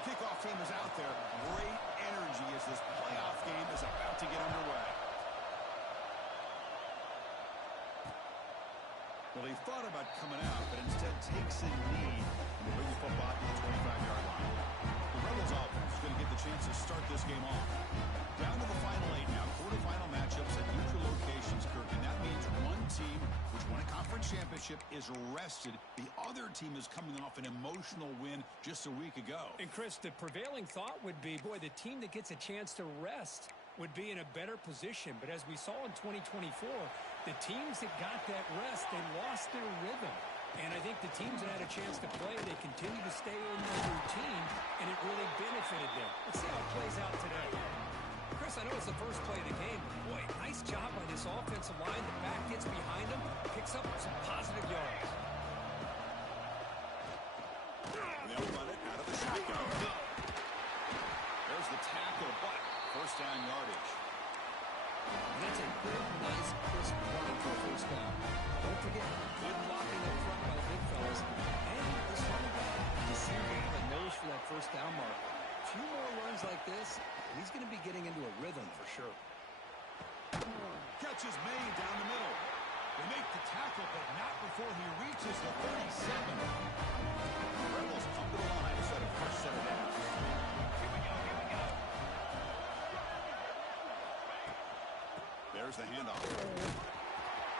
The kickoff team is out there. Great energy as this playoff game is about to get underway. Well, he thought about coming out, but instead takes a knee and brings the football to the 25-yard line. The Rebels offense is going to get the chance to start this game off. Down to the final 8 now. Quarterfinal matchups at neutral locations, Kirk, and that means one team which won a conference championship is rested. The other team is coming off an emotional win just a week ago. And, Chris, the prevailing thought would be, boy, the team that gets a chance to rest would be in a better position. But as we saw in 2024, the teams that got that rest, they lost their rhythm. And I think the teams that had a chance to play, they continue to stay in their routine, and it really benefited them. Let's see how it plays out today. Chris, I know it's the first play of the game. Boy, nice job by this offensive line. The back gets behind him, picks up some positive yards. They'll run it out of the shotgun. There's the tackle, but first down yardage. And that's a good, nice, crisp run for a first down. Don't forget, good blocking up front by the big fellas. And this running back, you see him have a nose for that first down mark. A few more runs like this, he's going to be getting into a rhythm for sure. Catch is made down the middle. They make the tackle, but not before he reaches the 37. The Rebels come to the line to set a fresh set of downs. Here we go. There's the handoff.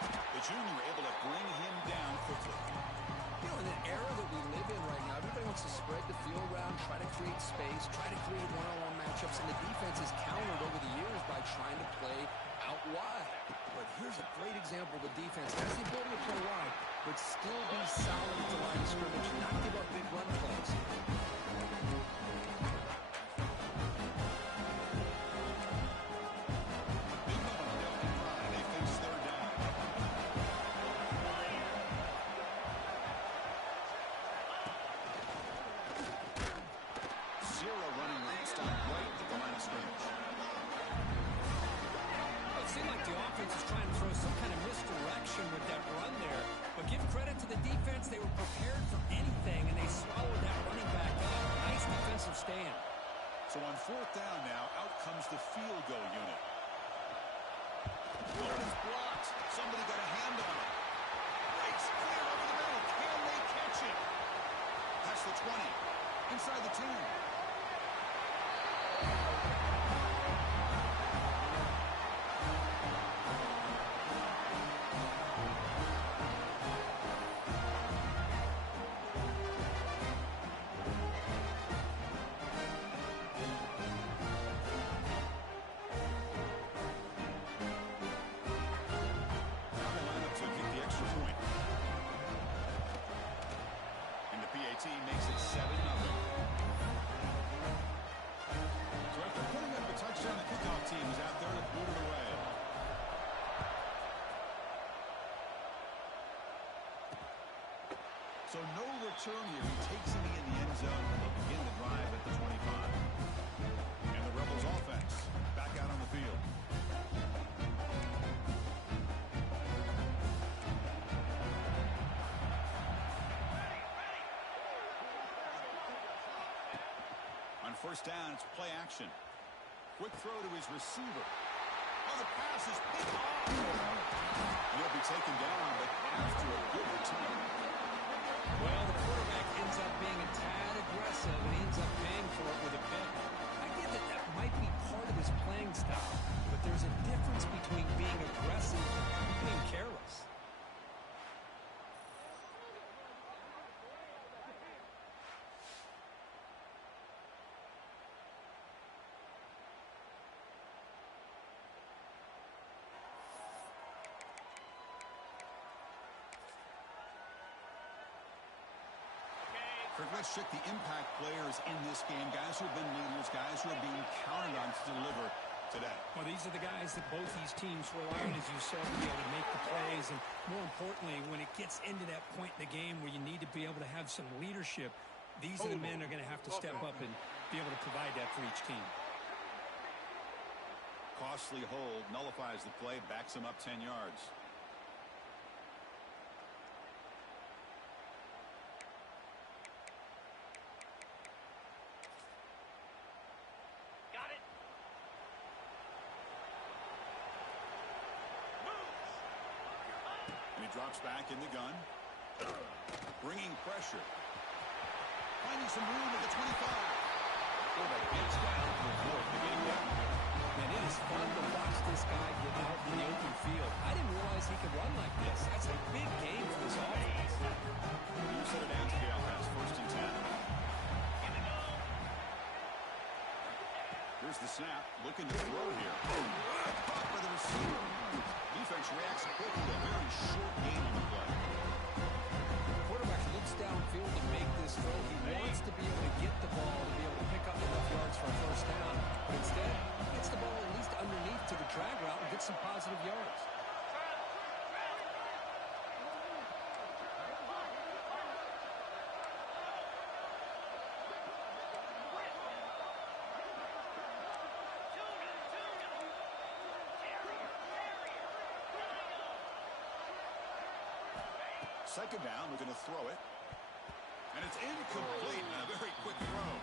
The junior able to bring him down quickly. You know, in the era that we live in right now, everybody wants to spread the field around, try to create space, try to create one-on-one matchups, and the defense is countered over the years by trying to play out wide. But here's a great example of the defense. Has the ability to play wide, but still be solid at the line of scrimmage, not give up big run plays. But give credit to the defense. They were prepared for anything, and they swallowed that running back up. Nice defensive stand. So on fourth down now, out comes the field goal unit. Oh, it's blocked. Somebody got a hand on it. Breaks clear over the middle. Can they catch it? That's the 20. Inside the 10. Makes it 7-0. So after putting up a touchdown, the kickoff team is out there to boot it away. So no return here. He takes it in the end zone. They'll begin the drive at the 25. And the Rebels offense back out on the field. First down, it's play action. Quick throw to his receiver. Oh, the pass is picked off. He'll be taken down, but after a good return. Well, the quarterback ends up being a tad aggressive, and he ends up paying for it with a pick. I get that that might be part of his playing style, but there's a difference between being aggressive and being careless. Let's check the impact players in this game. Guys who have been leaders, guys who are being counted on to deliver today. Well, these are the guys that both these teams rely on, as you said, to be able to make the plays. And more importantly, when it gets into that point in the game where you need to be able to have some leadership, these are the men that are going to have to step up and be able to provide that for each team. Costly hold, nullifies the play, backs him up 10 yards. Drops back in the gun. Bringing pressure. Finding some room at the 25. Quarterback gets down to avoid the game down. And it is fun to watch this guy get out in the open field. I didn't realize he could run like this. That's a big game for this offense. You set it down to the offense. 1st and 10. Here's the snap. Looking to throw here. Caught by the receiver. Defense reacts quickly. A very short game on the play. Quarterback looks downfield to make this throw. He wants to be able to get the ball to be able to pick up enough yards for a 1st down. But instead, he gets the ball at least underneath to the drag route and gets some positive yards. Second down, we're going to throw it. And it's incomplete. And a very quick throw.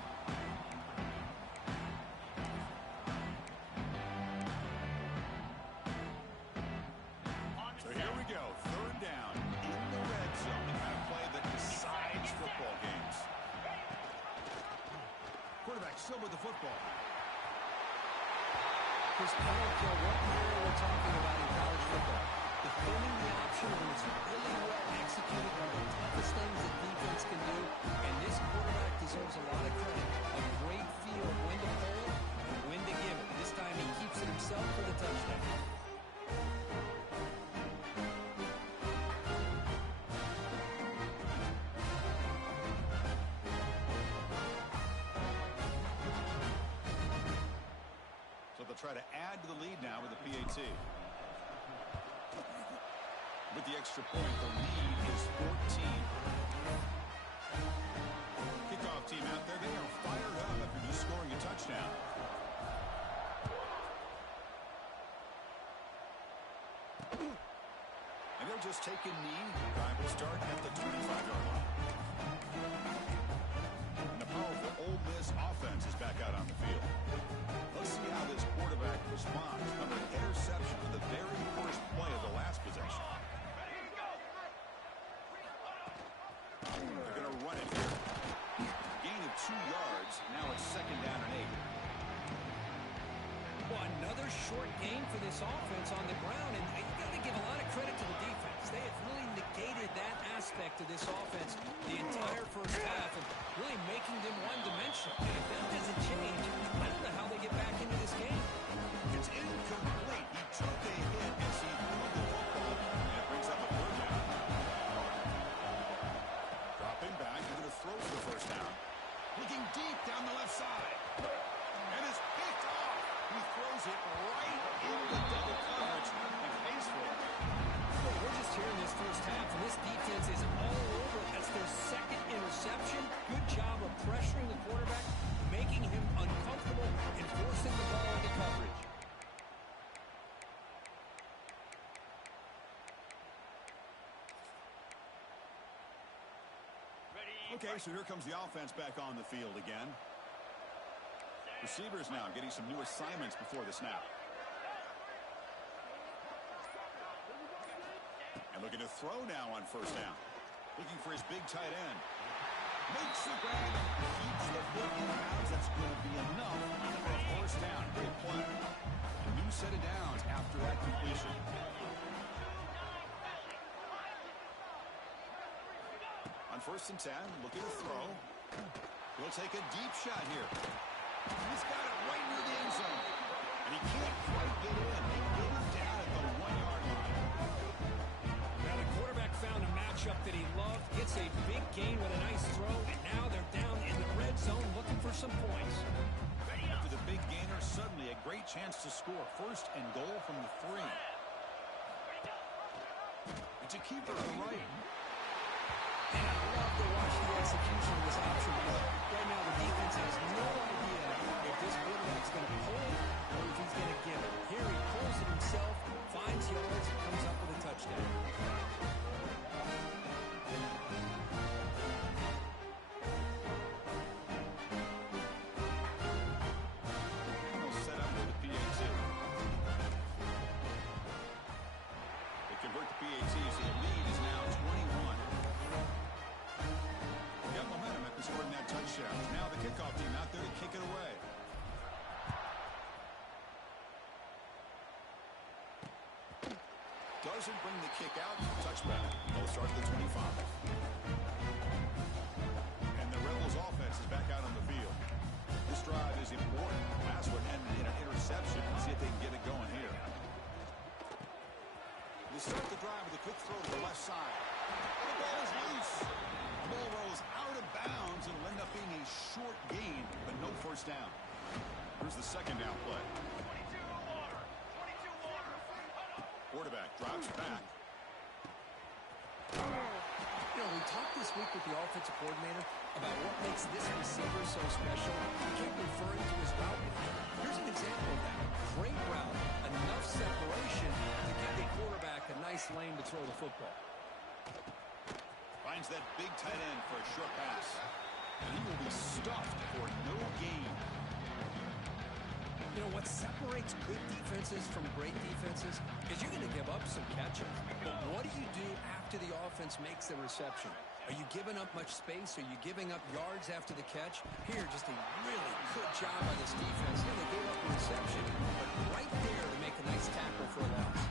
So here we go. 3rd down in the red zone. The kind of play that decides football games. Quarterback still with the football. Chris, I don't care what area we're talking about in college football. Defending the option when it's really well executed, one of the toughest things that defense can do. And this quarterback deserves a lot of credit. A great feel of when to pull it and when to give it. This time he keeps it himself for the touchdown. So they'll try to add to the lead now with the PAT. With the extra point, the lead is 14. Kickoff team out there, they are fired up after just scoring a touchdown. And they'll just take a knee. Drive will start at the 25-yard line. And the powerful Ole Miss offense is back out on the field. Let's see how this quarterback responds. Remember, an interception on the very first play of the last possession. They're going to run it here. Gain of 2 yards. Now it's 2nd down and 8. Well, another short game for this offense on the ground, and you got to give a lot of credit to the defense. They have really negated that aspect of this offense the entire first half, and really making them one-dimensional. And if that doesn't change, I don't know how they get back into this game. It's incomplete. He took a hit as he threw the football, and it brings up a 3rd down. Dropping back, he's going to throw for the 1st down. Looking deep down the left side. And it's picked off. He throws it right into double coverage and pays for it. Well, we're just here in this first half, and this defense is all over. That's their 2nd interception. Good job of pressuring the quarterback, making him uncomfortable, and forcing the ball into coverage. Okay, so here comes the offense back on the field again. Receivers now getting some new assignments before the snap. And looking to throw now on 1st down. Looking for his big tight end. Makes the grab and keeps the foot in bounds. That's going to be enough for a 1st down. Great play. A new set of downs after that completion. On 1st and 10, looking to throw. He'll take a deep shot here. He's got it right near the end zone. And he can't quite get in. They get him down at the 1-yard line. Now the quarterback found a matchup that he loved, gets a big gain with a nice throw, and now they're down in the red zone looking for some points. After the big gainer, suddenly a great chance to score. 1st and goal from the 3. It's a keeper to the right. And I love to watch the execution of this option play. Right now, the defense has no idea if this quarterback's going to pull it or if he's going to give it. Here he pulls it himself, finds yards, and comes up with a touchdown. They'll set up with the PAT. They convert the PAT, so the lead is Doesn't bring the kick out. Touchback. They'll start at the 25. And the Rebels offense is back out on the field. This drive is important. Last one ended in an interception. Let's see if they can get it going here. They start the drive with a quick throw to the left side. And the ball is loose. The ball rolls out of bounds. It'll end up being a short gain, but no first down. Here's the second down play. 22 water. 22 water. Quarterback drops back. You know, we talked this week with the offensive coordinator about what makes this receiver so special. He kept referring to his route. Here's an example of that. Great route, enough separation to give the quarterback a nice lane to throw the football. Finds that big tight end for a short pass. And he will be stuffed for no gain. You know, what separates good defenses from great defenses is you're going to give up some catches. But what do you do after the offense makes the reception? Are you giving up much space? Are you giving up yards after the catch? Here, just a really good job by this defense. Yeah, they gave up a reception, but right there to make a nice tackle for a loss.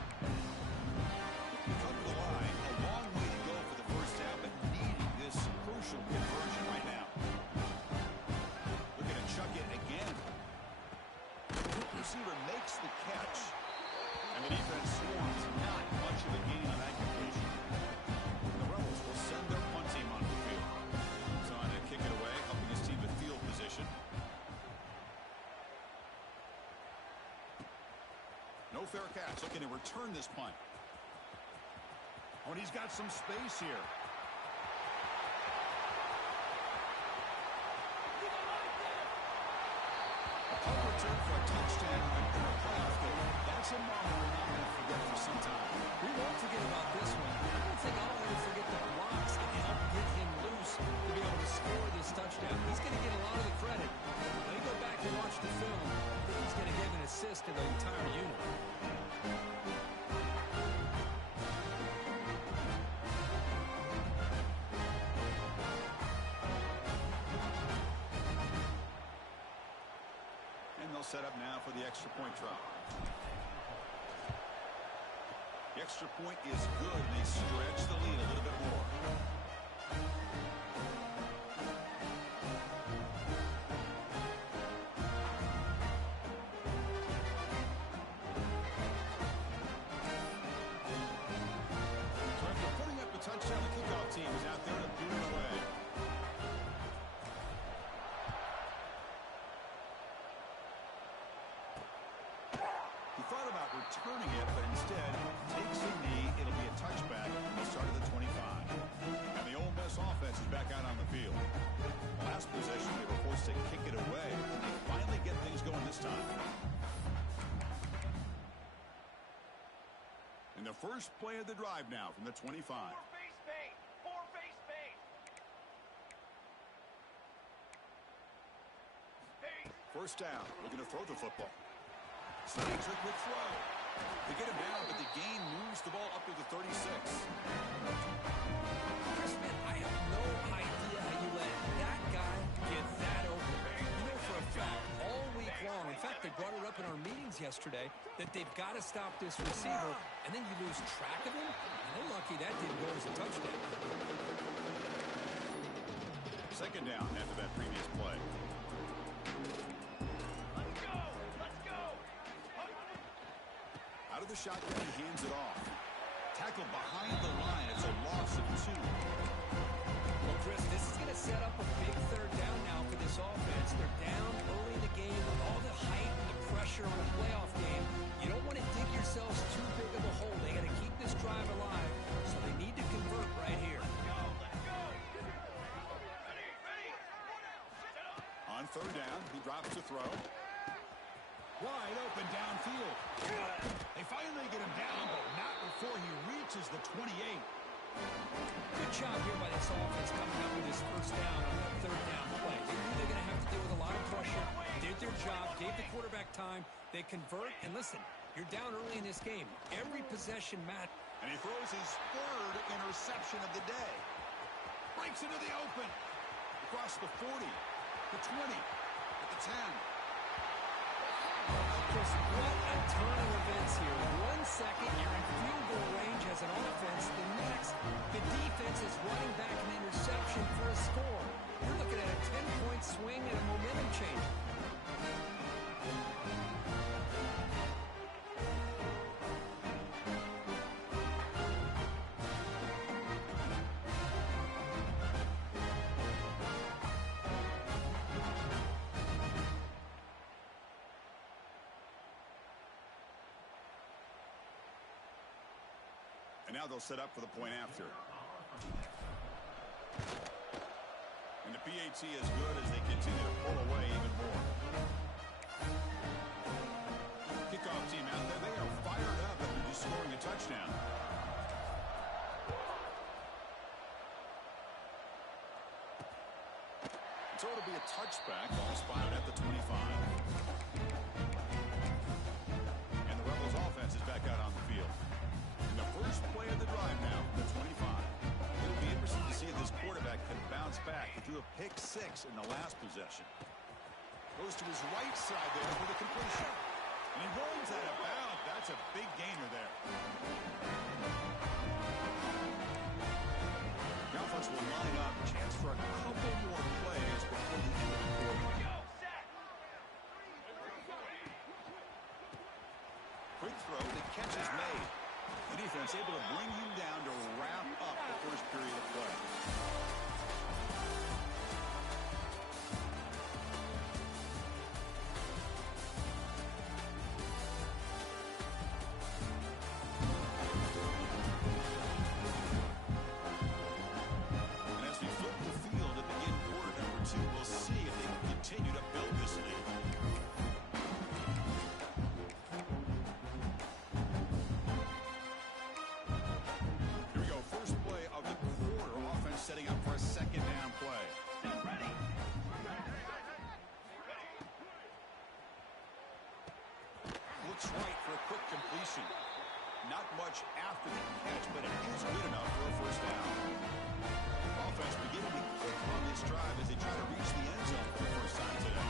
Come to the line. A long way to go for the first down, but needing this crucial conversion right now. Looking to chuck it again. The receiver makes the catch. And the defense swarms. Not much of a gain on that completion. The Rebels will send their punt team onto the field. He's on to kick it away, helping his team with field position. No fair catch. Looking to return this punt. Oh, and he's got some space here. A punt return for a touchdown in a playoff game. That's a moment we're not going to forget for some time. We won't forget about this one. I don't think I'll ever forget the blocks that helped get him loose to be able to score this touchdown. He's going to get a lot of the credit. When you go back and watch the film, I think he's going to give an assist to the entire unit. Set up now for the extra point try. The extra point is good, and they stretch the lead a little bit more. So after putting up the touchdown, the kickoff team is out there to boot it away. Thought about returning it, but instead takes a knee. It'll be a touchback. They'll start at the 25. And the Ole Miss offense is back out on the field. Last possession, they were forced to kick it away. And they finally get things going this time. In the first play of the drive now from the 25. First down, looking to throw the football. Sneaks a quick throw. They get him down, but the gain moves the ball up to the 36. Chris, man, I have no idea how you let that guy get that open. You know for a fact, all week long, in fact, they brought it up in our meetings yesterday, that they've got to stop this receiver, and then you lose track of him, and they're lucky that didn't go as a touchdown. Second down after that previous play. Out of the shotgun, he hands it off. Tackle behind the line. It's a loss of 2. Well, Chris, this is going to set up a big third down now for this offense. They're down early in the game with all the hype and the pressure on a playoff game. You don't want to dig yourselves too big of a hole. They got to keep this drive alive, so they need to convert right here. On third down, he drops to throw. Wide open downfield. They finally get him down, but not before he reaches the 28. Good job here by this offense coming up with his first down on that third down play. They knew they're going to have to deal with a lot of pressure, did their job, gave the quarterback time. They convert, and listen, you're down early in this game. Every possession matters. And he throws his third interception of the day. Breaks into the open. Across the 40, the 20, at the 10. Just what a turn of events here. 1 second, you're in field goal range as an offense. The next, the defense is running back an interception for a score. You're looking at a 10-point swing and a momentum change. And now they'll set up for the point after. And the PAT is good as they continue to pull away even more. Kickoff team out there. They are fired up after just scoring a touchdown. So it'll be a touchback. Ball spotted at the 25. And the Rebels offense is back out on the field. The first play of the drive now, the 25. It'll be interesting to see if this quarterback can bounce back. He threw a pick 6 in the last possession. Goes to his right side there for the completion. And he rolls out of bounds. That's a big gainer there. The offense will line up. Chance for a couple more plays before the end of the quarter. Quick throw. The catch is made. The defense able to bring him down to wrap up the first period of play. And as we flip the field to begin quarter number 2, we'll see if they can continue to build this lead. Setting up for a second down play. Looks right for a quick completion. Not much after the catch, but it is good enough for a first down. Offense beginning to click on this drive as they try to reach the end zone for the first time today.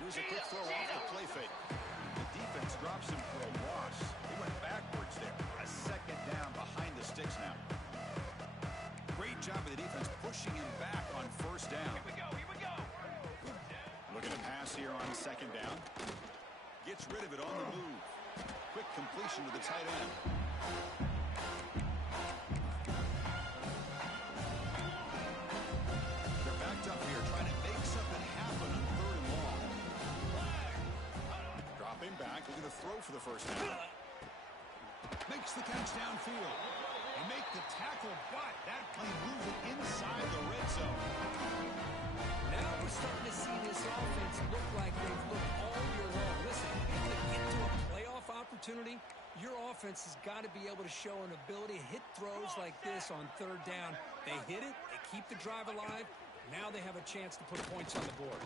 Here's a quick throw off the play fake. The defense drops him for a loss. He went backwards there. A second down behind the sticks now. Great job of the defense pushing him back on first down. Here we go. Looking to pass here on second down. Gets rid of it on the move. Quick completion to the tight end. They're backed up here trying to make something happen on third and long. Dropping back, looking to throw for the first down. Makes the catch downfield. They make the tackle, but that play moves it inside the red zone. Now we're starting to see this offense look like they've looked all year long. Listen, if they get to a playoff opportunity, your offense has got to be able to show an ability to hit throws like this on third down. They hit it, they keep the drive alive. Now they have a chance to put points on the board.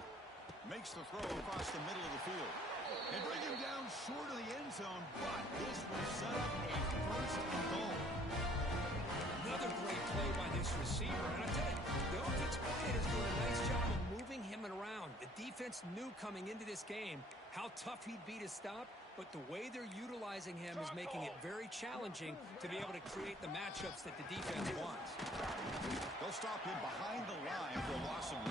Makes the throw across the middle of the field. They bring him down short of the end zone, but this will set up a first and goal. Another great play by this receiver. And I tell you, the offensive coordinator is doing a nice job of moving him around. The defense knew coming into this game how tough he'd be to stop, but the way they're utilizing him is making it very challenging to be able to create the matchups that the defense wants. They'll stop him behind the line for a loss of 1.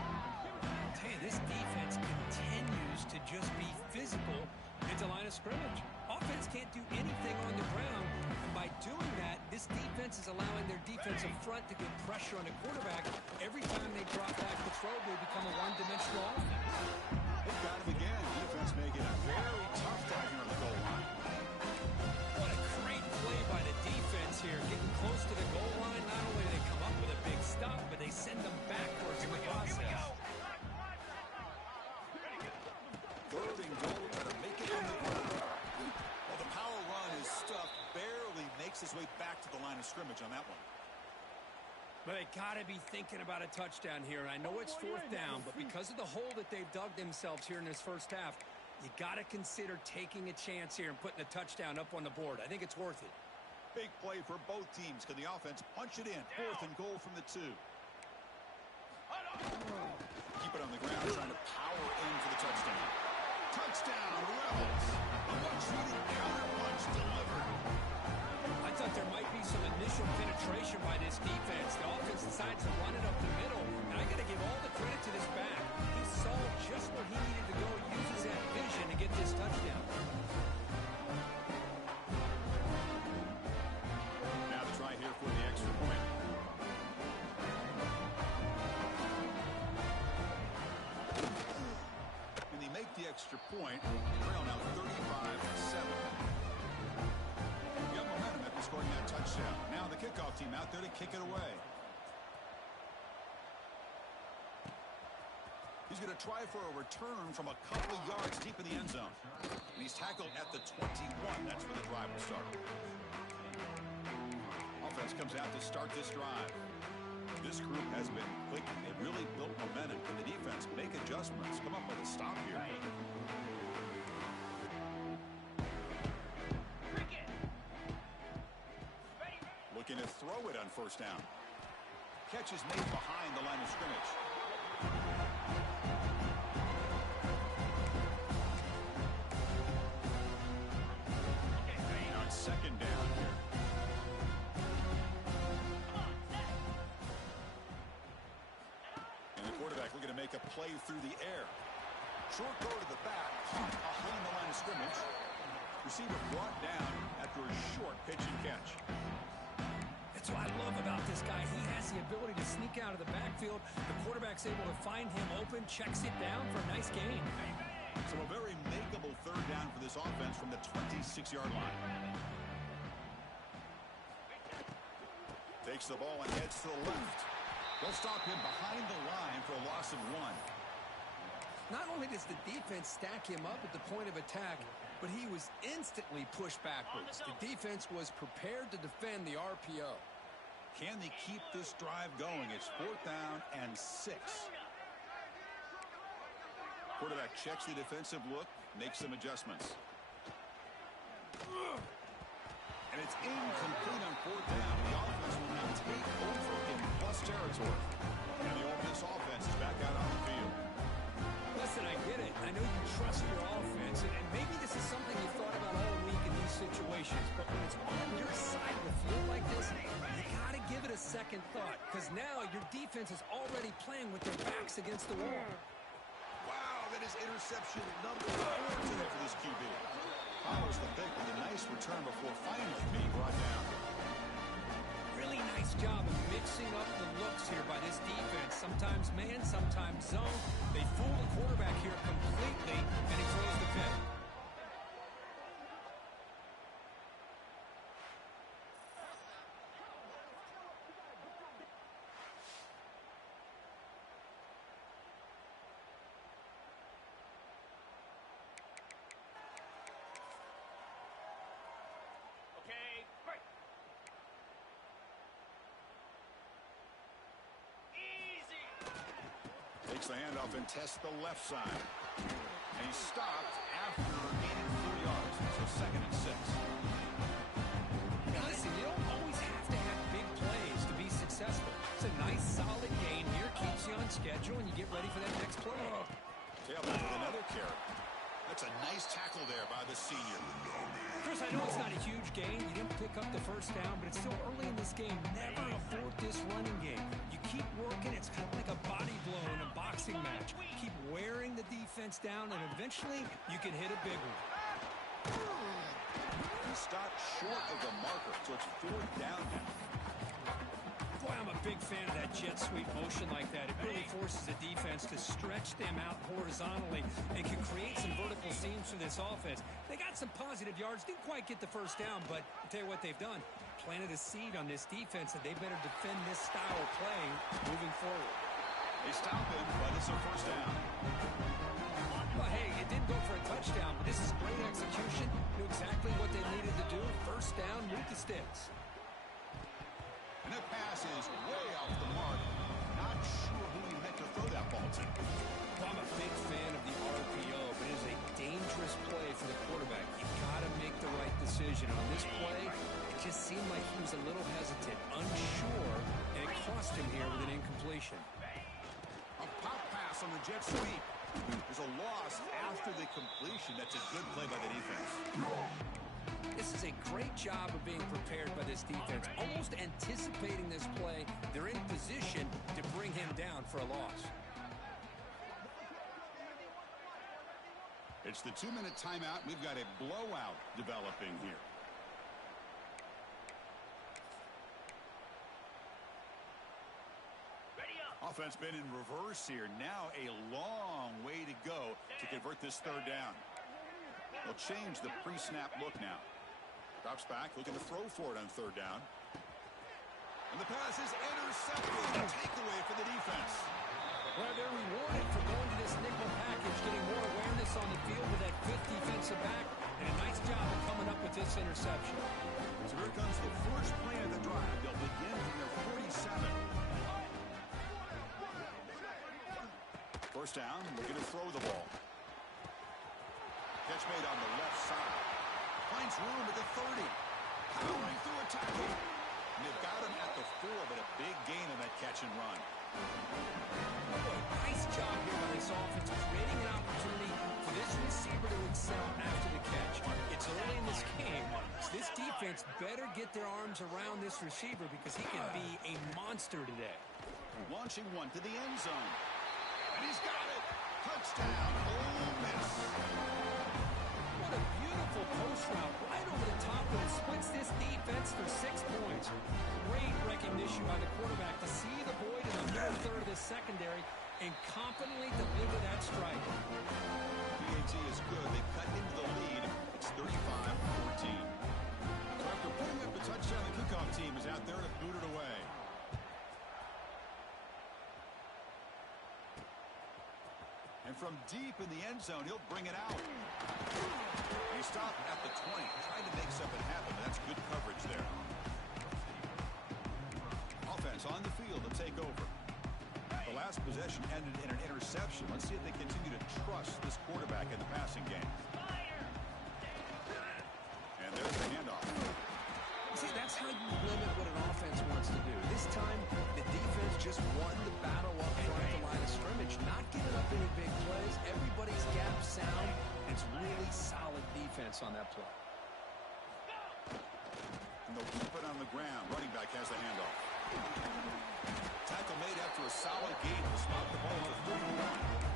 I'll tell you, this defense continues to just be physical into line of scrimmage. Offense can't do anything on the ground, and by doing that, this defense is allowing their defensive front to get pressure on the quarterback. Every time they drop back to throw, they become a one-dimensional offense. They've got him again. Defense making it very tough down here on the goal line. What a great play by the defense here. Getting close to the goal line, not only do they come up with a big stop, but they send them backwards in the process. Third and goal, trying to make it on the ground. Well, the power run is stuffed, barely makes his way back to the line of scrimmage on that one. But they got to be thinking about a touchdown here. And I know it's fourth down, but because of the hole that they've dug themselves here in this first half, you got to consider taking a chance here and putting a touchdown up on the board. I think it's worth it. Big play for both teams. Can the offense punch it in? Fourth and goal from the 2. Keep it on the ground, trying to power in for the touchdown. Touchdown, Rebels. A much-needed counter-punch delivered. I thought there might be some initial penetration by this defense. The offense decides to run it up the middle, and I got to give all the credit to this back. He saw just where he needed to go, uses that vision to get this touchdown. Now the try here for the extra point. And they make the extra point. Trail now 35-7. Got momentum after scoring that touchdown. Now the kickoff team out there to kick it away. He's going to try for a return from a couple of yards deep in the end zone. And he's tackled at the 21. That's where the drive will start. Offense comes out to start this drive. This group has been clicking. They really built momentum. Can the defense make adjustments? Come up with a stop here. Looking to throw it on first down. Catch is made behind the line of scrimmage. Now it's second down here. And the quarterback looking to make a play through the air. Short go to the back, behind the line of scrimmage. Receiver brought down after a short pitch and catch. That's what I love about this guy. He has the ability to sneak out of the backfield. The quarterback's able to find him open, checks it down for a nice gain. So a very makeable third down for this offense from the 26-yard line. Takes the ball and heads to the left. They'll stop him behind the line for a loss of 1. Not only does the defense stack him up at the point of attack, but he was instantly pushed backwards. The defense was prepared to defend the RPO. Can they keep this drive going? It's 4th down and 6. Quarterback checks the defensive look, makes some adjustments. And it's incomplete on 4th down. The offense will now take over in plus territory. And this offense is back out on the field. Listen, I get it. I know you trust your offense, and maybe this is something you thought about all week in these situations, but when it's on your side of the field like this, you got to give it a second thought, because now your defense is already playing with their backs against the wall. Wow, that is interception number 4 today for this QB. Follows the pick with a nice return before finally being brought down. Really nice job of mixing up the looks here by this defense. Sometimes man, sometimes zone. They fool the quarterback here completely, and he throws the pick. Takes the handoff and tests the left side. And he's stopped after gaining 4 yards. So 2nd and 6. Now listen, you don't always have to have big plays to be successful. It's a nice, solid gain here. Keeps you on schedule, and you get ready for that next play. Tailback with another carry. That's a nice tackle there by the senior. Chris, I know it's not a huge gain. You didn't pick up the first down, but it's still early in this game. Never abort this running game. You keep working. It's kind of like a body blow in a boxing match. Keep wearing the defense down, and eventually you can hit a big one. He stopped short of the marker, so it's 4th down now. Boy, I'm a big fan of that jet sweep motion like that. It really forces the defense to stretch them out horizontally and can create some vertical seams for this offense. They got some positive yards. Didn't quite get the first down, but I'll tell you what they've done. Planted a seed on this defense, and they better defend this style of play moving forward. They stop him, but it's a 1st down. Well, hey, it didn't go for a touchdown, but this is great execution. Knew exactly what they needed to do. 1st down, move the sticks. And that pass is way off the mark. Not sure who he meant to throw that ball to. Well, I'm a big fan of the RPO, but it is a dangerous play for the quarterback. You've got to make the right decision. On this play, it just seemed like he was a little hesitant, unsure, and it cost him here with an incompletion. pass on the jet sweep. There's a loss after the completion. That's a good play by the defense. This is a great job of being prepared by this defense, almost anticipating this play. They're in position to bring him down for a loss. It's the 2-minute timeout. We've got a blowout developing here. Offense been in reverse here. Now a long way to go to convert this third down. They'll change the pre-snap look now. Drops back, looking to throw for it on third down. And the pass is intercepted. Takeaway for the defense. Well, they're rewarded for going to this nickel package, getting more awareness on the field with that fifth defensive back, and a nice job of coming up with this interception. So here comes the first play of the drive. They'll begin from their 47. First down, looking to throw the ball. Catch made on the left side. Finds room at the 30. Powering through a tackle. And they've got him at the 4, but a big gain on that catch and run. Boy, nice job here by this offense, creating an opportunity for this receiver to excel after the catch. It's early in this game, so this defense better get their arms around this receiver because he can be a monster today. Launching one to the end zone. And he's got it. Touchdown, Ole Miss. What a beautiful post route right over the top that splits this defense for 6 points. Great recognition by the quarterback to see the void in the middle third of the secondary and confidently deliver that strike. PAT is good. They cut into the lead. It's 35-14. So after putting up the touchdown, the kickoff team is out there to boot it away. And from deep in the end zone, he'll bring it out. He stopped at the 20, trying to make something happen, but that's good coverage there. Offense on the field to take over. The last possession ended in an interception. Let's see if they continue to trust this quarterback in the passing game. And there's the handoff. See, that's how you limit what an offense wants to do. This time, the defense just won the battle up front of the line of scrimmage, not giving up any big plays. Everybody's gap sound. It's really solid defense on that play. And they'll keep it on the ground. Running back has the handoff. Tackle made after a solid gain to spot the ball to 31.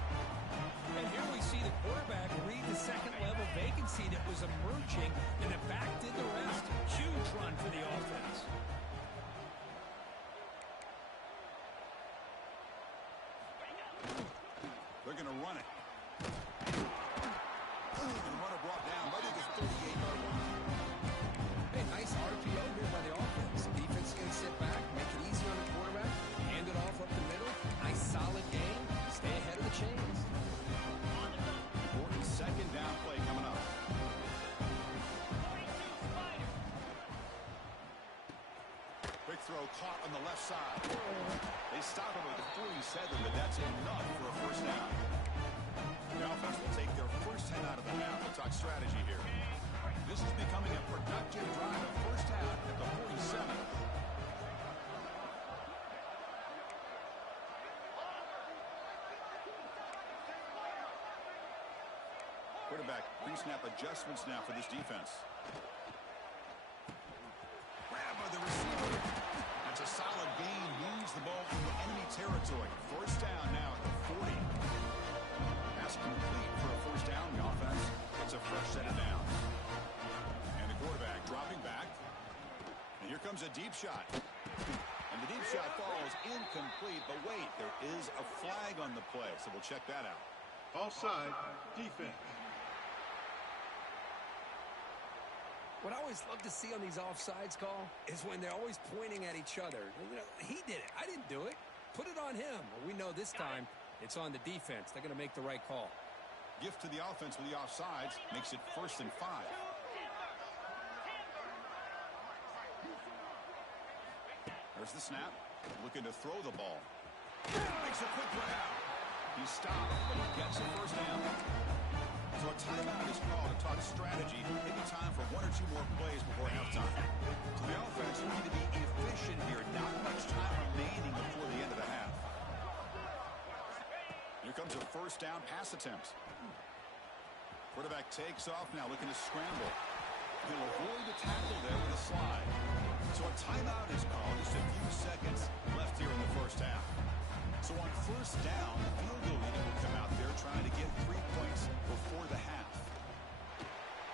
And here we see the quarterback read the second level vacancy that was emerging, and the back did the rest. Huge run for the offense. They're going to run it. And the runner brought down right at the 38-yard line. Hey, nice RPO here by the offense. Defense is going to sit back, make it easy on the quarterback, hand it off up the middle. Nice solid game. Stay ahead of the chains. Important second down play coming up. Quick throw caught on the left side. They stop him at the 47, but that's enough for a first down. The offense will take their first 10 out of the half. We'll talk strategy here. This is becoming a productive drive. A first down at the 47. Quarterback pre-snap adjustments now for this defense. Grab by the receiver. That's a solid gain. Moves the ball into enemy territory. First down now at the 40. Pass complete for a first down. The offense gets a fresh set of downs. And the quarterback dropping back. And here comes a deep shot. And the deep shot falls incomplete. But wait, there is a flag on the play. So we'll check that out. Offside, defense. What I always love to see on these offsides call is when they're always pointing at each other. You know, he did it. I didn't do it. Put it on him. Well, we know this time it's on the defense. They're going to make the right call. Gift to the offense with the offsides makes it 1st and 5. There's the snap. Looking to throw the ball. Makes a quick grab. He stopped, but he gets a first down. So a timeout is called to talk strategy. Maybe time for 1 or 2 more plays before halftime. So the offense will need to be efficient here. Not much time remaining before the end of the half. Here yards of first down pass attempt. Quarterback takes off now, looking to scramble. He'll avoid the tackle there with a slide. So a timeout is called. Just a few seconds left here in the first half. So on first down, the field goal unit will come out there trying to get 3 points before the half.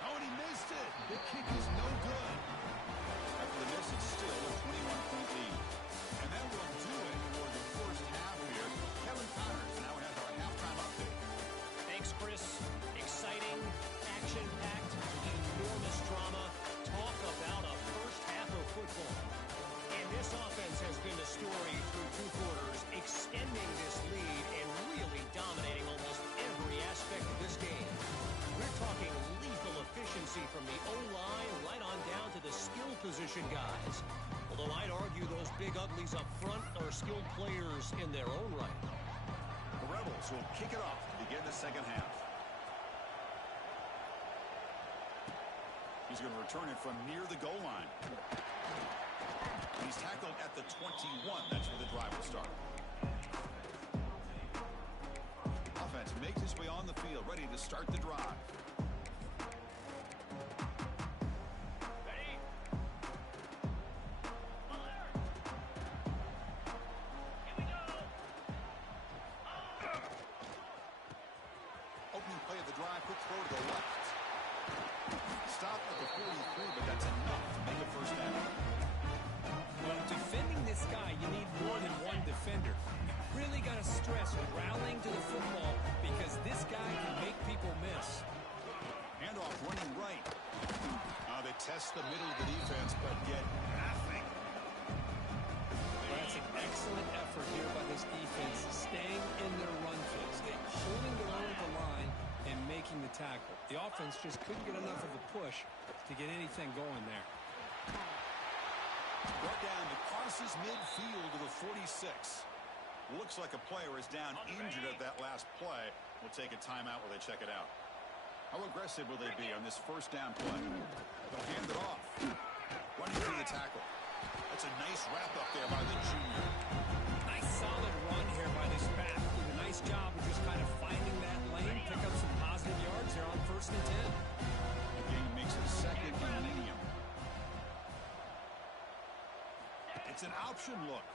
Oh, and he missed it. The kick is no good. After the miss, it's still a 21-point lead. And that will do it for the first half here. Kevin Connors now has our halftime update. Thanks, Chris. Exciting, action-packed, enormous drama. Talk about a first half of football. And this offense has been the story through 2 quarters, extending this lead and really dominating almost every aspect of this game. We're talking lethal efficiency from the O-line right on down to the skill position guys. Although I'd argue those big uglies up front are skilled players in their own right. The Rebels will kick it off to begin the second half. He's going to return it from near the goal line. He's tackled at the 21. That's where the drive will start. Offense makes its way on the field, ready to start the drive. Opening play of the drive, quick throw to the left. Stop at the 43, but that's enough to make a first down. Well, defending this guy, you need more than one defender. You really got to stress rallying to the football because this guy can make people miss. Handoff running right. They test the middle of the defense, but get nothing. Well, that's an excellent effort here by this defense, staying in their run fix, holding their own at the line and making the tackle. The offense just couldn't get enough of a push to get anything going there. Right down to crosses midfield to the 46. Looks like a player is down injured at that last play. We'll take a timeout while they check it out. How aggressive will they be on this first down play? They'll hand it off. Running through the tackle. That's a nice wrap up there by the junior. Nice solid run here by this back. Did a nice job of just kind of finding that lane, pick up some positive yards here on 1st and 10. The game makes it second and medium. It's an option look.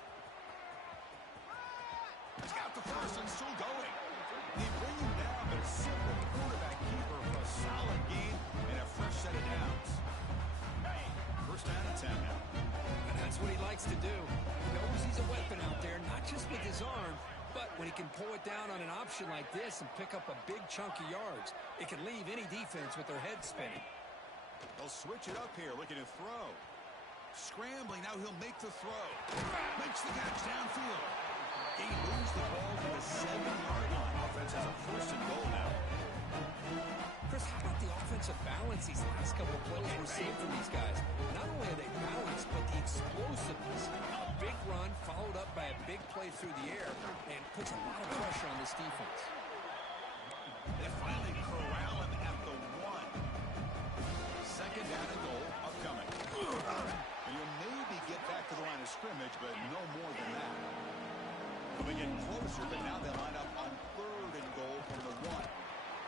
He's got the first and still going. They bring him down, but it's simple. Quarterback keeper for a solid game and a fresh set of downs. First down and 10 now. And that's what he likes to do. He knows he's a weapon out there, not just with his arm, but when he can pull it down on an option like this and pick up a big chunk of yards, it can leave any defense with their head spinning. They'll switch it up here, looking to throw. Scrambling, now he'll make the throw. Makes the catch downfield. He moves the ball to the 7-yard line. Offense has a first and goal now. Chris, how about the offensive balance these last couple of plays we're seeing from these guys? Not only are they balanced, but the explosiveness. A big run followed up by a big play through the air and puts a lot of pressure on this defense. They finally corral him at the 1. Second down and goal upcoming. And you'll maybe get back to the line of scrimmage, but no more than that. They'll be getting closer, but now they line up on 3rd and goal from the 1.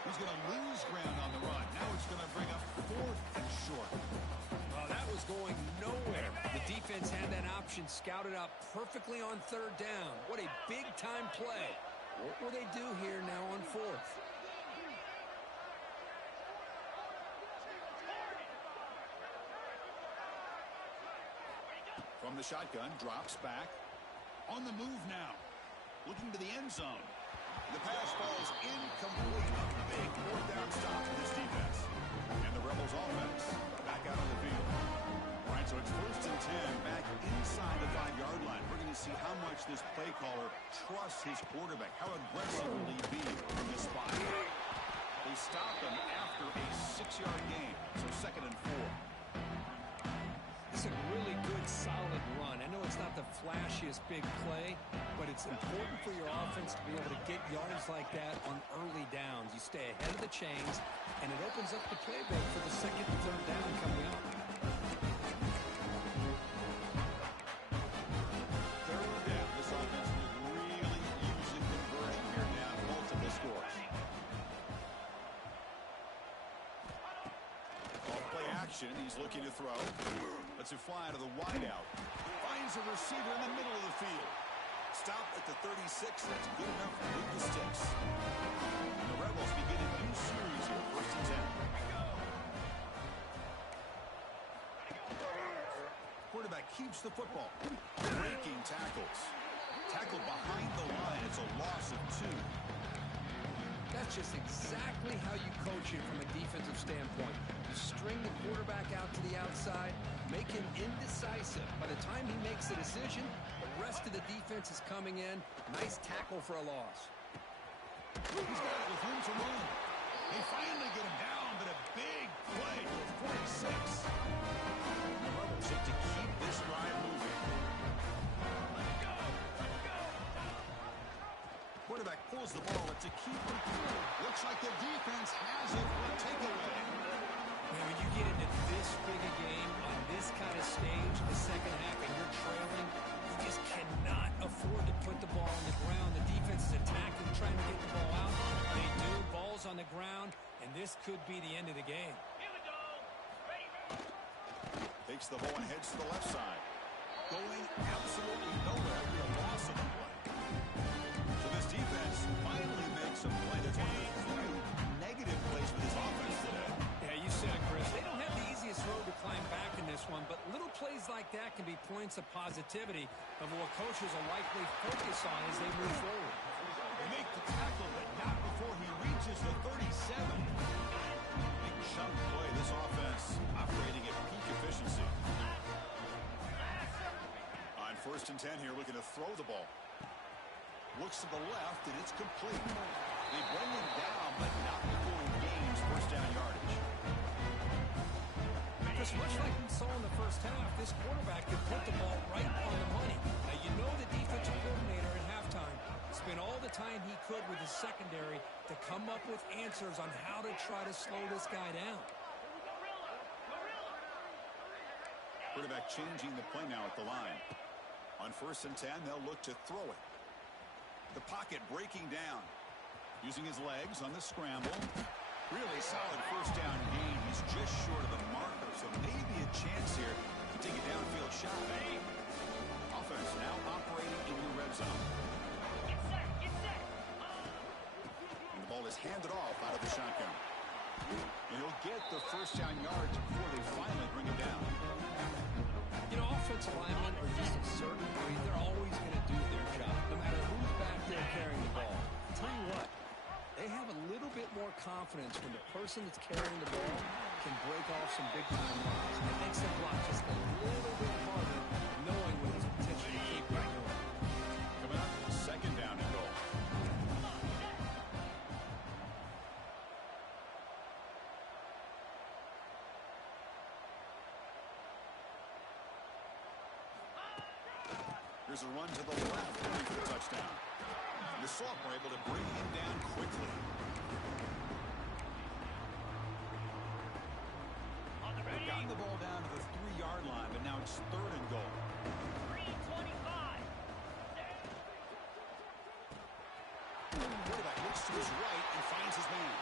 He's going to lose ground on the run. Now it's going to bring up 4th and short. Well, that was going nowhere. The defense had that option scouted out perfectly on 3rd down. What a big-time play. What will they do here now on 4th? From the shotgun, drops back. On the move now. Looking to the end zone. The pass falls incomplete. A big 4th down stop for this defense. And the Rebels offense back out on the field. All right, so it's 1st and 10 back inside the 5-yard line. We're going to see how much this play caller trusts his quarterback. How aggressive will he be from this spot? They stop him after a 6-yard gain. So 2nd and 4. It's a really good, solid run. I know it's not the flashiest big play, but it's important for your offense to be able to get yards like that on early downs. You stay ahead of the chains, and it opens up the playbook for the 2nd and 3rd down coming up. 3rd down. This offense is really using conversion here down multiple formation. He's looking to throw. Lets it fly to the wideout. Finds a receiver in the middle of the field. Stop at the 36. That's good enough to move the sticks. And the Rebels begin a new series here. 1st and 10. Quarterback keeps the football. Breaking tackles. Tackled behind the line. It's a loss of 2. That's just exactly how you coach it from a defensive standpoint. You string the quarterback out to the outside, make him indecisive. By the time he makes the decision, the rest of the defense is coming in. Nice tackle for a loss. He's got it with room to run. They finally get him down, but a big play for 46. The Rebels look to keep this drive moving. Quarterback pulls the ball. It's a keeper. Looks like the defense has it. We'll take it away. When you get into this big a game on this kind of stage in the second half and you're trailing, you just cannot afford to put the ball on the ground. The defense is attacking, trying to get the ball out. They do. Ball's on the ground, and this could be the end of the game. Here we go. Ready. Takes the ball and heads to the left side. Going absolutely nowhere. Be a loss of the play. So this defense finally makes a play. That's one of the few negative plays for this offense today. Yeah, you said it, Chris. They don't have the easiest road to climb back in this one, but little plays like that can be points of positivity of what coaches will likely focus on as they move forward. They make the tackle, but not before he reaches the 37. Big chunk play. This offense operating at peak efficiency. On 1st and 10 here, looking to throw the ball. Looks to the left, and it's complete. They bring him down, but not before he gains 1st down yardage. Just much like we saw in the first half, this quarterback could put the ball right on the money. Now, you know the defensive coordinator at halftime spent all the time he could with his secondary to come up with answers on how to try to slow this guy down. Quarterback changing the play now at the line. On 1st and 10, they'll look to throw it. The pocket breaking down. Using his legs on the scramble. Really solid 1st down gain. He's just short of the marker, so maybe a chance here to take a downfield shot. Offense now operating in the red zone. Get set. Get set. And the ball is handed off out of the shotgun. And he'll get the 1st down yards before they finally bring him down. You know, offensive linemen are just a certain breed. They're always going to do their job, no matter who's back there carrying the ball. I'll tell you what, they have a little bit more confidence when the person that's carrying the ball can break off some big-time runs. And it makes them block just a little bit harder, knowing what he's potentially capable of doing. Coming up, 2nd down and goal. Here's a run to the left for the touchdown. And the Salk were able to bring him down quickly. They've gotten the ball down to the 3-yard line, but now it's 3rd and goal. 3:25. Quarterback looks to his right and finds his man.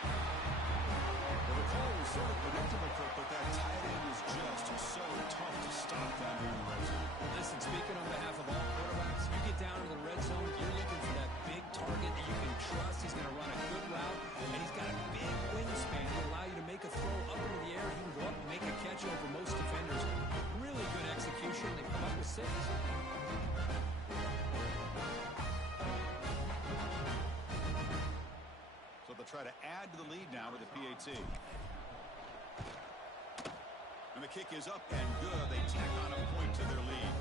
Well, the call was sort of predictable, Kirk, but that tight end is just so tough to stop down here in the red zone. Listen, speaking on behalf of all quarterbacks, you get down to the red zone, you're looking for that big target that you can trust. He's going to run a good route, and he's got a big wingspan to allow you to make a throw up into the air. He can go up and make a catch over most defenders. Really good execution. They come up with 6. So they'll try to add to the lead now with the PAT. And the kick is up and good. They tack on a point to their lead.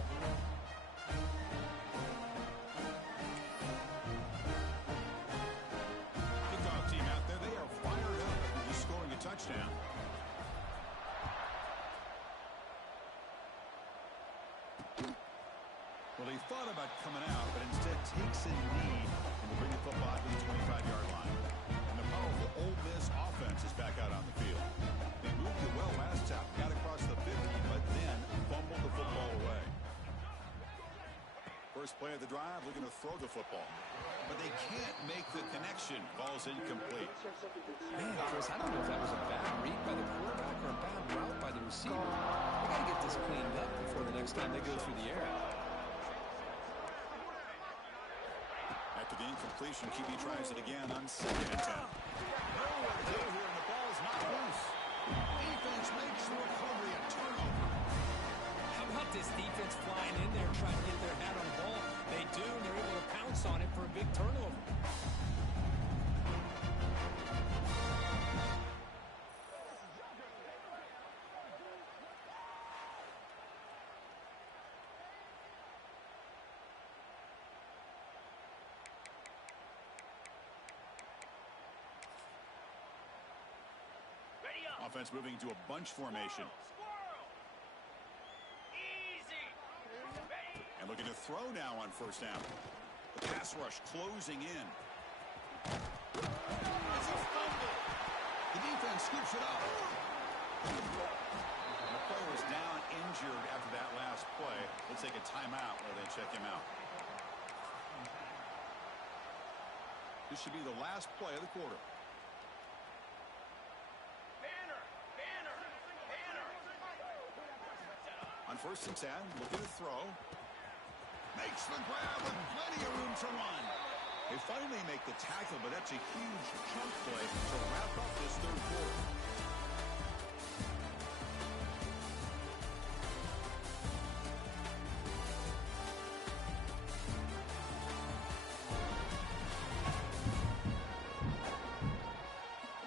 Kickoff team out there, they are fired up after scoring a touchdown. Well, he thought about coming out, but instead takes a knee and will bring the football to the 25-yard line. And the powerful Ole Miss offense is back out on the field. They moved it well last time, got across the 50, but then fumbled the football away. first play of the drive, looking to throw the football. But they can't make the connection. Ball's incomplete. Man, Chris, I don't know if that was a bad read by the quarterback or a bad route by the receiver. They got to get this cleaned up before the next time they go through the air. After the incompletion, QB tries it again on second attempt. Nowhere to go here, and the ball's not loose. Defense makes the recovery a turnover. How about this defense flying in there trying to get their hat on the ball? They do, and they're able to pounce on it for a big turnover. Offense moving into a bunch formation. And looking to throw now on first down. The pass rush closing in. It's a fumble. The defense scoops it up. The player was down injured after that last play. We'll take a timeout while they check him out. This should be the last play of the quarter. On first and 10, looking to throw. Makes the grab with plenty of room to run. They finally make the tackle, but that's a huge chunk play to wrap up this third quarter.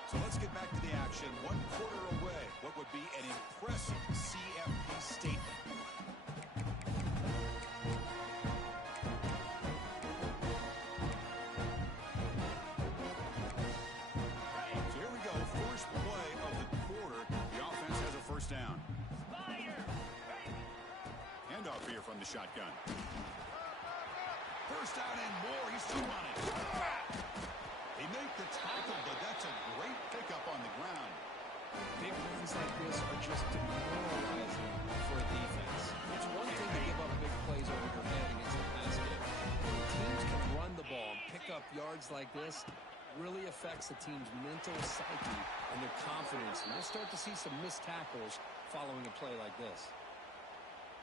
So let's get back to the action. 1 quarter away. What would be an impressive CFP statement. So here we go. First play of the quarter. The offense has a first down. Handoff here from the shotgun. First down and more. He's still running. They make the tackle, but that's a great pickup on the ground. Big runs like this are just demoralizing for a defense. It's one thing to give up big plays over your head against the pass game. When teams can run the ball and pick up yards like this, really affects the team's mental psyche and their confidence. And we'll start to see some missed tackles following a play like this.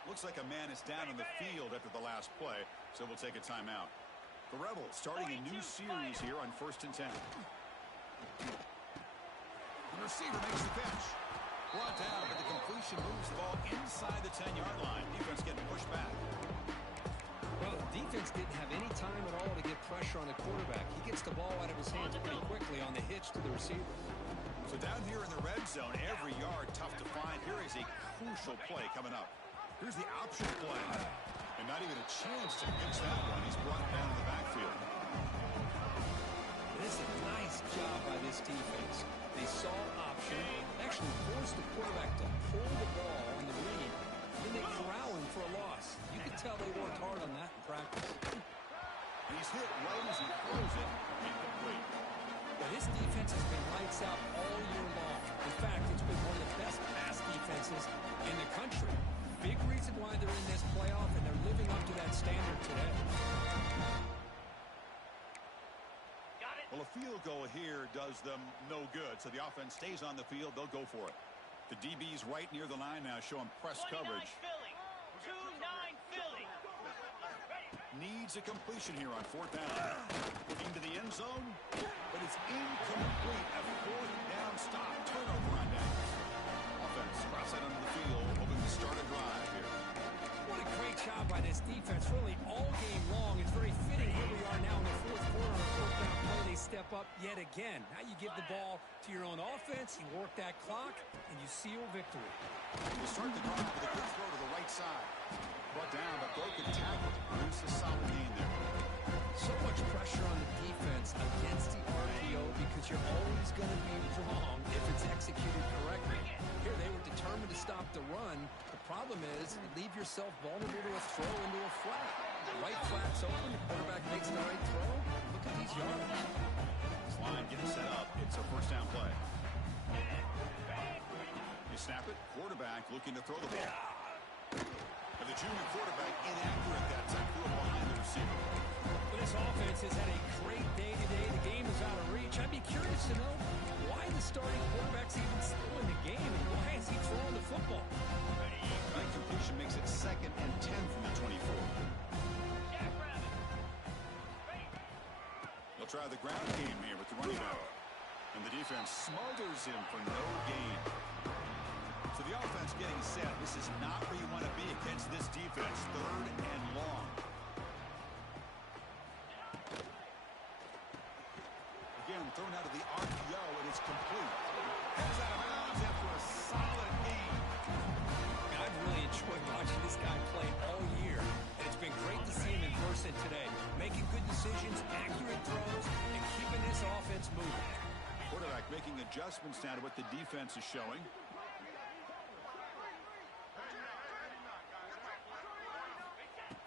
Looks like a man is down in the field after the last play, so we'll take a timeout. The Rebels starting a new series here on first and 10. The receiver makes the catch. Brought down, but the completion moves the ball inside the 10-yard line. Defense getting pushed back. Well, the defense didn't have any time at all to get pressure on the quarterback. He gets the ball out of his hands pretty quickly on the hitch to the receiver. So down here in the red zone, every yard tough to find. Here is a crucial play coming up. Here's the option play. And not even a chance to fix that one. He's brought down in the backfield. This is a nice job by this defense. They saw option, actually forced the quarterback to pull the ball on the read, then they corral him for a loss. You can tell they worked hard on that in practice. And he's hit right as he throws it. Incomplete. But this defense has been lights out all year long. In fact, it's been one of the best pass defenses in the country. Big reason why they're in this playoff, and they're living up to that standard today. Well, a field goal here does them no good, so the offense stays on the field. They'll go for it. The DB's right near the line now, showing press coverage. 2-9 Philly. Needs a completion here on fourth down. Looking to the end zone, but it's incomplete. A fourth down stop. Turnover on downs. Offense cross that onto the field, hoping to start a drive here. What a great job by this defense, really all game long. It's very fitting here we are now in the fourth quarter on a fourth down play. They step up yet again. Now you give the ball to your own offense, you work that clock, and you seal victory. You start the drive with a good throw to the right side. Brought down, but broken tackle to produce a solid gain there. So much pressure on the defense against the RPO because you're always going to be wrong if it's executed correctly. Here they were determined to stop the run. The problem is you leave yourself vulnerable to a throw into a flat. The right flat's open, the quarterback makes the right throw. Look at these yards. This line getting set up. It's a first down play. You snap it. Quarterback looking to throw the ball. And the junior quarterback inaccurate that time. Threw it behind the This offense has had a great day today. The game is out of reach. I'd be curious to know why the starting quarterback's even still in the game and why is he throwing the football? That completion makes it 2nd and 10 from the 24. They'll try the ground game here with the running back. And the defense smothers him for no gain. So the offense getting set. This is not where you want to be against this defense. 3rd and long. Again, thrown out of the RPO, and it's complete. Heads out of bounds after a solid gain. I've really enjoyed watching this guy play all year, and it's been great to see him in person today. Making good decisions, accurate throws, and keeping this offense moving. Quarterback making adjustments now to what the defense is showing.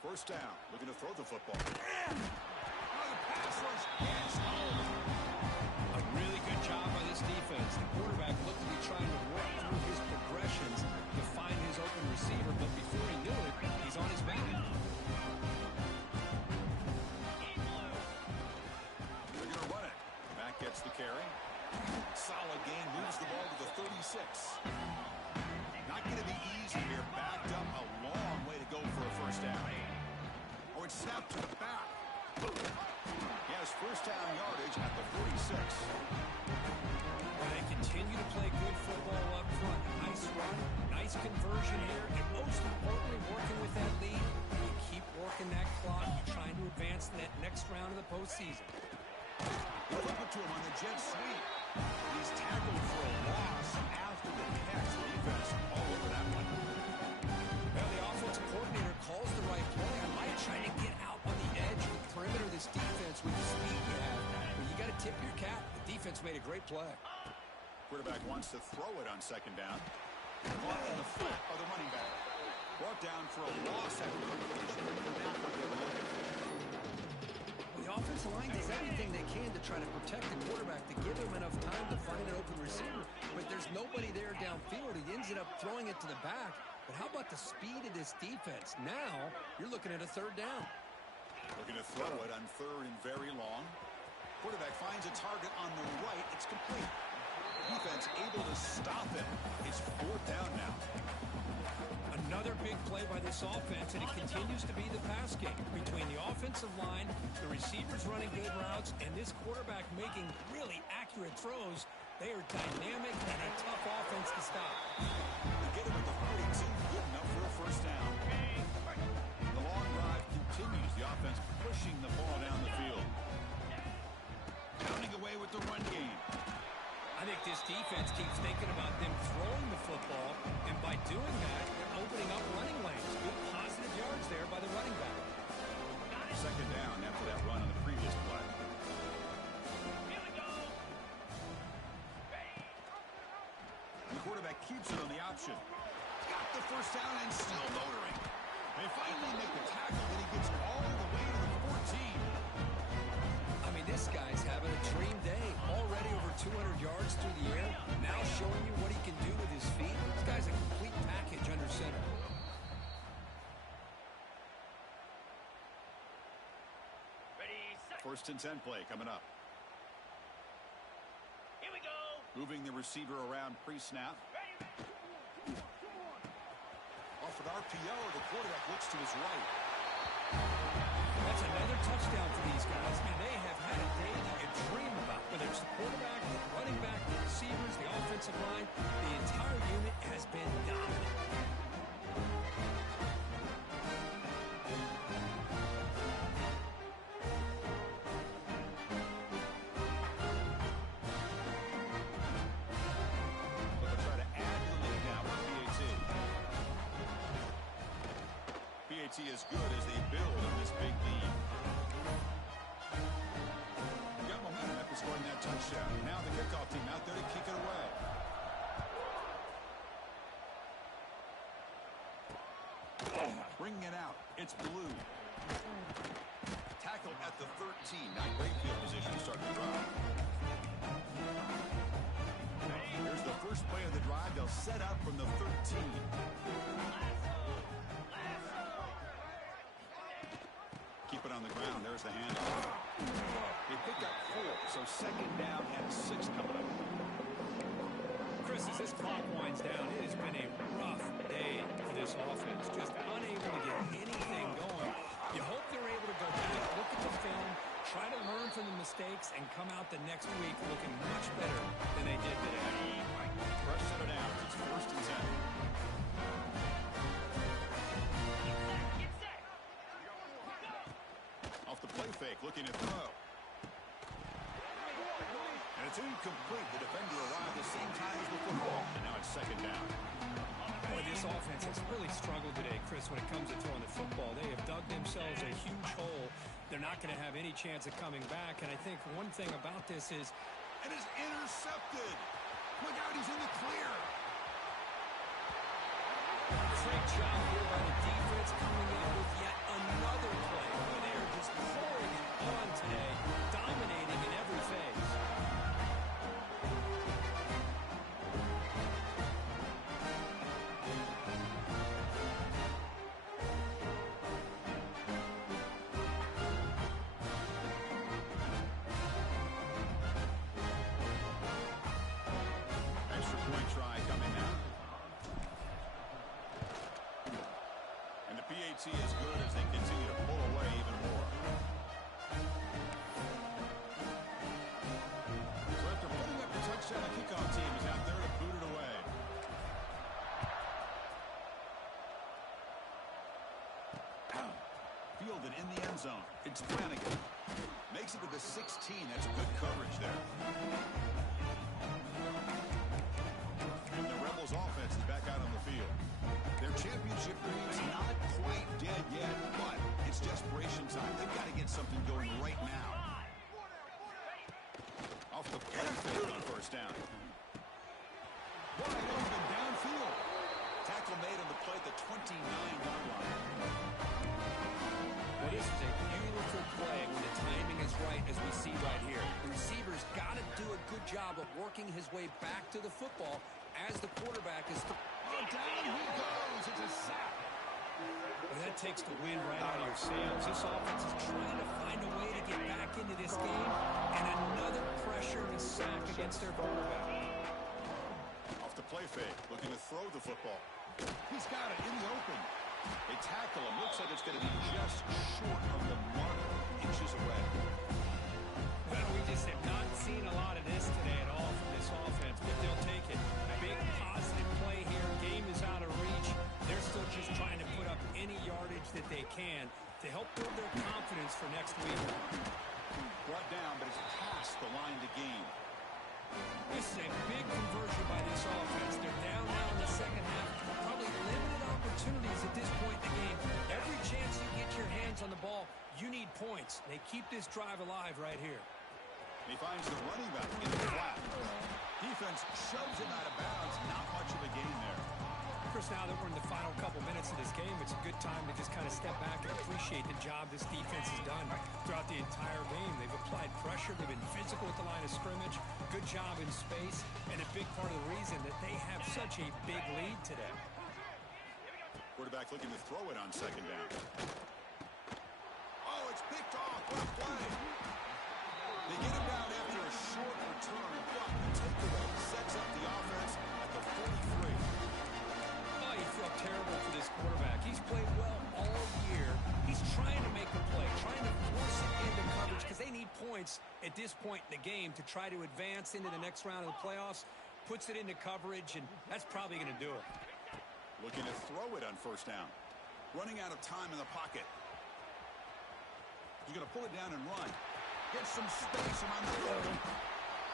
First down, looking to throw the football. Oh, the pass rush gets home. A really good job by this defense. The quarterback looked to be trying to work through his progressions to find his open receiver, but before he knew it, he's on his back. They're going to run it. Matt gets the carry. Solid gain, moves the ball to the 36. Not going to be easy here. Backed up a long way to go for a first down. Oh, it's snapped to the back. He has first down yardage at the 46. And they continue to play good football up front. Nice run, nice conversion here, and most importantly, working with that lead, you keep working that clock. You're trying to advance to that next round of the postseason. They flip it to him on the jet sweep. He's tackled for a loss after the catch. The defense all over that one. Well, the offensive coordinator calls the right play. I might try to get out on the edge of the perimeter of this defense with the speed you have. But you got to tip your cap. The defense made a great play. Quarterback wants to throw it on 2nd down. Caught in the foot of the running back. Brought down for a loss after the completion. Not what they were looking for. The offensive line does everything they can to try to protect the quarterback, to give him enough time to find an open receiver. But there's nobody there downfield. He ends up throwing it to the back. But how about the speed of this defense? Now you're looking at a 3rd down. Looking to throw it on 3rd and very long. Quarterback finds a target on the right. It's complete. Defense able to stop it. It's 4th down now. Another big play by this offense, and it continues to be the pass game between the offensive line, the receivers running good routes, and this quarterback making really accurate throws. They are dynamic and a tough offense to stop. They get him at the 42, good enough for a first down. The long drive continues. The offense pushing the ball down the field. Pounding away with the run game. I think this defense keeps thinking about them throwing the football, and by doing that, they're opening up running lanes. Good positive yards there by the running back. 2nd down after that run on the previous play. The quarterback keeps it on the option. Got the first down and still motoring. They finally make the tackle, and he gets all the way to the 14. I mean, this guy's having a dream day. Already over 200 yards through the air. Now showing you what he can do with his feet. This guy's a complete package under center. First and 10 play coming up. Here we go. Moving the receiver around pre-snap. Off an RPO, the quarterback looks to his right. That's another touchdown for these guys, and they have had a day that you dream about. Whether it's the quarterback, the running back, the receivers, the offensive line, the entire unit has been dominant. They'll try to add to the lead now with PAT. PAT is good as they build on this big lead. Got momentum after scoring that touchdown. Now the kickoff team out there to kick it away. Bringing it out. It's Blue. Tackled at the 13. Not great field position to start the drive. Here's the first play of the drive. They'll set up from the 13. Keep it on the ground. There's the handoff. They pick up 4, so second down and 6 coming up. Chris, as this clock winds down, it has been a rough day for this offense. Just unable to get anything going. You hope they're able to go back, look at the film, try to learn from the mistakes, and come out the next week looking much better than they did today. Press set it out. It's 1st and 10. Off the play fake, looking to throw. And it's incomplete. The defender arrived the same time as the football. And now it's second down. Boy, this offense has really struggled today, Chris, when it comes to throwing the football. They have dug themselves a huge hole. They're not going to have any chance of coming back. And I think one thing about this is... It is intercepted. Look out, he's in the clear. Great job here by the defense coming in with yet another play. They are just pouring it on today, dominating in every phase. Extra point try coming now. And the PAT is good as they continue to pull away even more. So after putting up the touchdown, the kickoff team is out there to boot it away. Fielded in the end zone. It's Flanagan. Makes it to the 16. That's good coverage there. And the Rebels offense is back out on the field. Their championship dream's not quite dead yet, but it's desperation time. They've got to get something going right now. Off the play fake on 1st down. Wide open downfield. Tackle made on the play at the 29-yard line. Well, this is a beautiful play when the timing is right, as we see right here. The receiver's got to do a good job of working his way back to the football as the quarterback is... Down he goes. It's a sack. Well, that takes the wind right out of your sails. This offense is trying to find a way to get back into this game, and another pressure and a sack against their quarterback. Off the play fake, looking to throw the football. He's got it in the open. They tackle him. Looks like it's going to be just short of the mark, inches away. Well, we just have not seen a lot of this today at all from this offense, but they'll take it. Big positive play here. Game is out of reach. They're still just trying to put up any yardage that they can to help build their confidence for next week. Brought down, but it's past the line to gain. This is a big conversion by this offense. They're down now in the second half. Probably limited opportunities at this point in the game. Every chance you get your hands on the ball, you need points. They keep this drive alive right here. He finds the running back in the flat. Defense shoves him out of bounds. Not much of a gain there. Chris, now that we're in the final couple minutes of this game, it's a good time to just kind of step back and appreciate the job this defense has done throughout the entire game. They've applied pressure. They've been physical at the line of scrimmage. Good job in space. And a big part of the reason that they have such a big lead today. Quarterback looking to throw it on second down. Oh, it's picked off. What a play. They get him down after a short return, but the takeaway sets up the offense at the 43. Oh, you feel terrible for this quarterback. He's played well all year. He's trying to make a play, trying to force it into coverage because they need points at this point in the game to try to advance into the next round of the playoffs. Puts it into coverage, and that's probably going to do it. Looking to throw it on 1st down. Running out of time in the pocket. He's going to pull it down and run. Get some space around the field.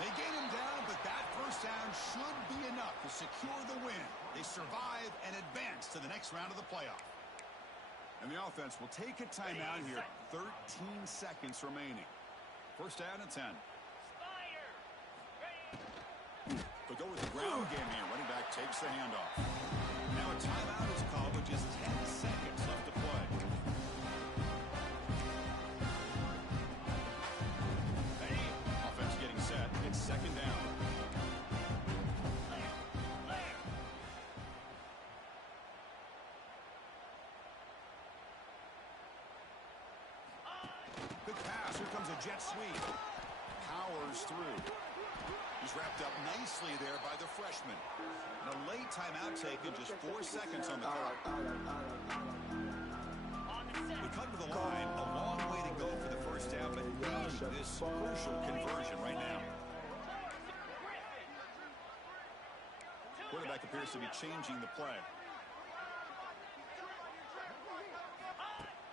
They gain him down, but that 1st down should be enough to secure the win. They survive and advance to the next round of the playoff. And the offense will take a timeout here. 13 seconds remaining. 1st down and 10. They'll go with the ground game here. Running back takes the handoff. Now a timeout is called with just 10 seconds left to play. Offense getting set. It's second down. pass. Here comes a jet sweep. Powers through. He's wrapped up nicely there by the freshman. And a late timeout taken, just 4 seconds on the clock. We come to the line, a long way to go for the first half, but needing this crucial conversion right now. Quarterback appears to be changing the play.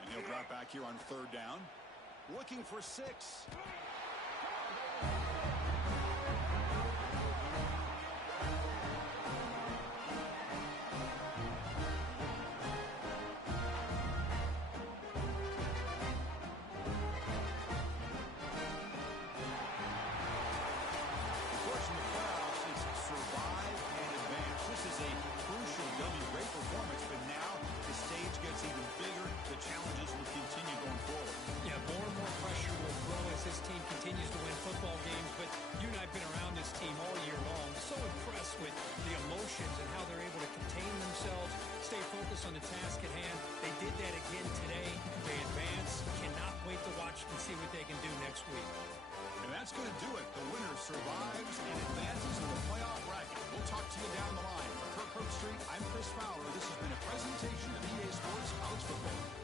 And he'll drop back here on third down. Looking for 6. On the task at hand. They did that again today. They advance. Cannot wait to watch and see what they can do next week. And that's going to do it. The winner survives and advances in the playoff bracket. We'll talk to you down the line. For Kirk Herbstreit, I'm Chris Fowler. This has been a presentation of EA Sports College Football.